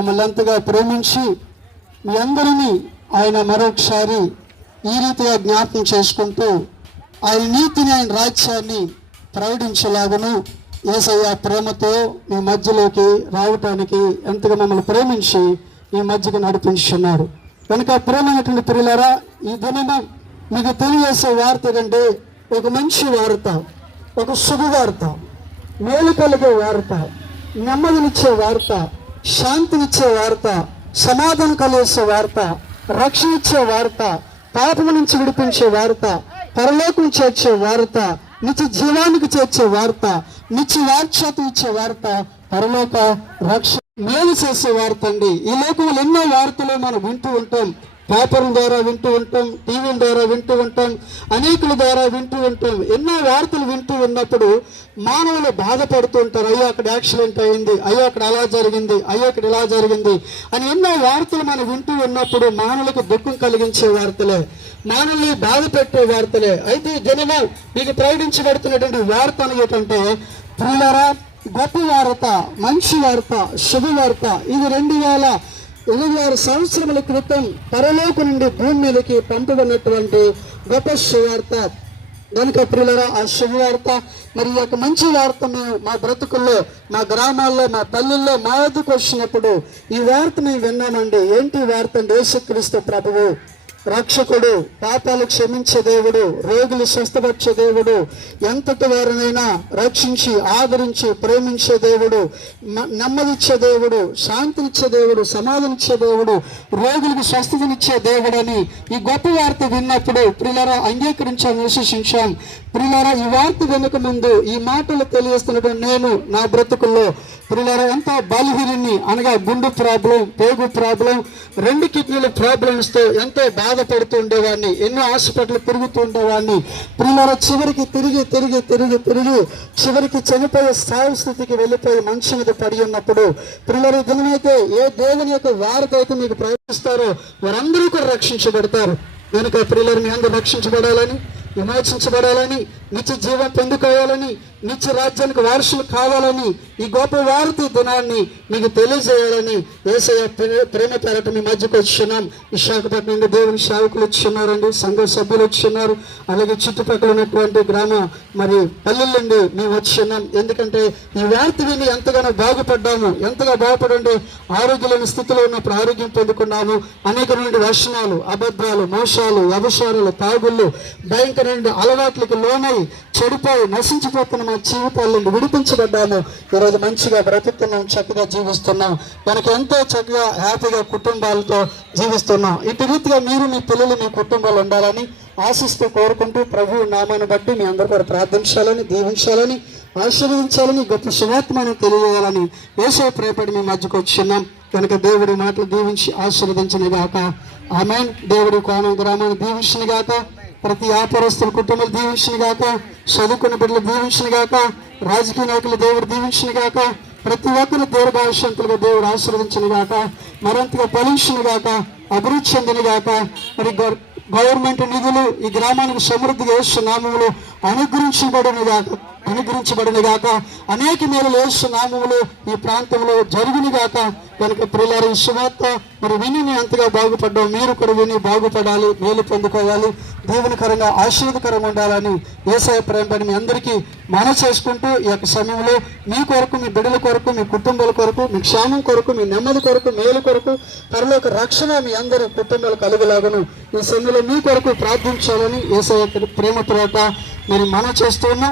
మమ్మల్ని ఎంతగా ప్రేమించి మీ అందరినీ ఆయన మరొకసారి ఈ రీతిగా జ్ఞాపకం చేసుకుంటూ ఆయన నీతిని, ఆయన రాజ్యాన్ని ప్రకటించలాగను యేసయ్య ప్రేమతో మీ మధ్యలోకి రావటానికి ఎంతగా మమ్మల్ని ప్రేమించి ఈ మధ్యకు నడిపించున్నారు కనుక ప్రేమైనటువంటి ప్రియులారా, ఈ దినము మీకు తెలియజేసే వార్త కంటే ఒక మంచి వార్త, ఒక శుభవార్త, మేలు కలిగే వార్త, నెమ్మదినిచ్చే వార్త, శాంతినిచ్చే వార్త, సమాధానం కలిగే వార్త, రక్షణ ఇచ్చే వార్త, పాపము నుంచి విడిపించే వార్త, పరలోకం చేర్చే వార్త, నిత్య జీవానికి చేర్చే వార్త, నిత్య వాక్శాతం ఇచ్చే వార్త, పరలోక రక్ష మేలు చేసే వార్త అండి. ఈ లోకంలో ఎన్నో వార్తలు మనం వింటూ ఉంటాం, పేపర్ల ద్వారా వింటూ ఉంటాం, టీవీల ద్వారా వింటూ ఉంటాం, అనేకుల ద్వారా వింటూ ఉంటాం. ఎన్నో వార్తలు వింటూ ఉన్నప్పుడు మానవులు బాధపడుతూ ఉంటారు. అయ్యో అక్కడ యాక్సిడెంట్ అయింది, అయ్యో అక్కడ అలా జరిగింది, అయ్యో అక్కడ ఇలా జరిగింది అని ఎన్నో వార్తలు మనం వింటూ ఉన్నప్పుడు మానవులకు దుఃఖం కలిగించే వార్తలే, మానవుల్ని బాధ పెట్టే వార్తలే. అయితే జనము మీకు ప్రకటించబడుతున్నటువంటి వార్త అనేటంటే ప్రియులారా, గొప్ప వార్త, మంచి వార్త, శుభవార్త. ఇది 2026 సంవత్సరముల క్రితం పరలోకం నుండి భూమి మీదకి పంపబడినటువంటి గొప్ప శుభవార్త. కనుక ప్రియులారా, ఆ శుభవార్త మరి యొక్క మంచి వార్త మేము మా బ్రతుకుల్లో, మా గ్రామాల్లో, మా పల్లెల్లో మా వద్దకు వచ్చినప్పుడు ఈ వార్త మేము విన్నామండి. ఏంటి వార్త అంటే, యేసుక్రీస్తు ప్రభువు రక్షకుడు, పాపాలు క్షమించే దేవుడు, రోగులు స్వస్థపరిచే దేవుడు, ఎంతటి వారినైనా రక్షించి ఆదరించి ప్రేమించే దేవుడు, నెమ్మదిచ్చే దేవుడు, శాంతినిచ్చే దేవుడు, సమాధానిచ్చే దేవుడు, రోగులకు స్వస్థతనిచ్చే దేవుడు అని ఈ గొప్ప వార్త విన్నప్పుడు ప్రియులారా అంగీకరించాం, విశ్వసించాం. ప్రియులారా, ఈ వార్త వెనుక ముందు ఈ మాటలు తెలియజేస్తున్నటువంటి నేను నా బ్రతుకుల్లో ప్రియులారా ఎంతో బలహీనుని, అనగా గుండె ప్రాబ్లం, పేగు ప్రాబ్లం, 2 కిడ్నీల ప్రాబ్లమ్స్తో ఎంతో బాధపడుతూ ఉండేవాడిని, ఎన్నో హాస్పిటల్ తిరుగుతూ ఉండేవాడిని. ప్రియులారా, చివరికి తిరిగి చివరికి చనిపోయే స్థాయి స్థితికి వెళ్ళిపోయి మంచం మీద పడి ఉన్నప్పుడు ప్రియులారా, దినమైతే ఏ దేవుని యొక్క వార్త అయితే మీకు ప్రవేశిస్తారో వారందరూ కూడా రక్షించబడతారు. కనుక ప్రియులారా, మీ అందరూ రక్షించబడాలని, విమోచించబడాలని, నిత్య జీవం పొందుకోవాలని, నిత్య రాజ్యానికి వారసులు కావాలని ఈ గొప్ప వార్త దినాన్ని మీకు తెలియజేయాలని యేసయ్య ప్రేమ పేరట మీ మధ్యకు వచ్చినాం. విశాఖపట్నం నుండి దేవుని సేవకులు వచ్చిన్నారండి, సంఘ సభ్యులు వచ్చిన్నారు, అలాగే చుట్టుపక్కల ఉన్నటువంటి గ్రామ మరి పల్లెల నుండి మేము వచ్చినాం. ఎందుకంటే ఈ వార్త విని ఎంతగానో బాగుపడ్డాము, ఎంతగా బాగుపడండి. ఆరోగ్యమైన స్థితిలో ఉన్నప్పుడు ఆరోగ్యం పొందుకున్నాము. అనేక నుండి వ్యసనాలు, అబద్ధాలు, మోసాలు, వ్యభిచారాలు, తాగుళ్ళు, భయంకరమైన అలవాట్లకు లోనై చెడిపోయి నశించిపోతున్న మా జీవితాల నుండి విడిపించబడ్డాము. ఈరోజు మంచిగా బ్రతుకుతున్నాం, చక్కగా జీవిస్తున్నాం. మనకి ఎంతో చక్కగా హ్యాపీగా కుటుంబాలతో జీవిస్తున్నాం. ఇటు రీతిగా మీరు, మీ పిల్లలు, మీ కుటుంబాలు ఉండాలని ఆశిస్తూ కోరుకుంటూ ప్రభు నామాన్ని బట్టి మీ అందరూ కూడా ప్రార్థించాలని, దీవించాలని, ఆశీర్వదించాలని, గొప్ప శుభాత్మని తెలియజేయాలని యేసయ్య ప్రేపడి మీ మధ్యకు వచ్చిన్నాం. కనుక దేవుడి మాటలు దీవించి ఆశీర్వదించిన గాక. ఆమేన్. దేవుడి కోణం గ్రామాన్ని దీవించిన గాక. ప్రతి వ్యాపారస్తుల కుటుంబాలు దీవించిన గాక. చదువుకున్న బిడ్డలు దీవించిన గాక. రాజకీయ నాయకులు దేవుడు దీవించిన గాక. ప్రతి ఒక్కరు దీర్ఘాయుష్యంతులుగా దేవుడు ఆశీర్వదించిన గాక. మరింతగా ఫలించిన గాక, అభివృద్ధి చెందిన గాక. మరి గవర్నమెంట్ నిధులు ఈ గ్రామానికి సమృద్ధిగా యేసు నామములు అనుగ్రహించబడిన గాక. అనేక మేలు యేసు నామములు ఈ ప్రాంతంలో జరుగును గాక. కనుక ప్రియులారా, ఈ శుభవార్త మరి విని ఎంతగా బాగుపడ్డాం, మీరు కూడా విని బాగుపడాలి, మేలు పొందుకోవాలి, దీవెనకరంగా ఆశీర్వదకరంగా ఉండాలని యేసయ్య ప్రేమని మీ అందరికీ మనవి చేసుకుంటూ ఈ యొక్క సమయంలో మీ కొరకు, మీ బిడ్డల కొరకు, మీ కుటుంబాల కొరకు, మీ క్షేమం కొరకు, మీ నెమ్మది కొరకు, మేలు కొరకు, పరలోక రక్షణ మీ అందరి కుటుంబాలు కలుగులాగను ఈ సమయంలో మీ కొరకు ప్రార్థించాలని యేసయ్య ప్రేమ ప్రేట మరి మనవి చేస్తూ ఉన్నాం.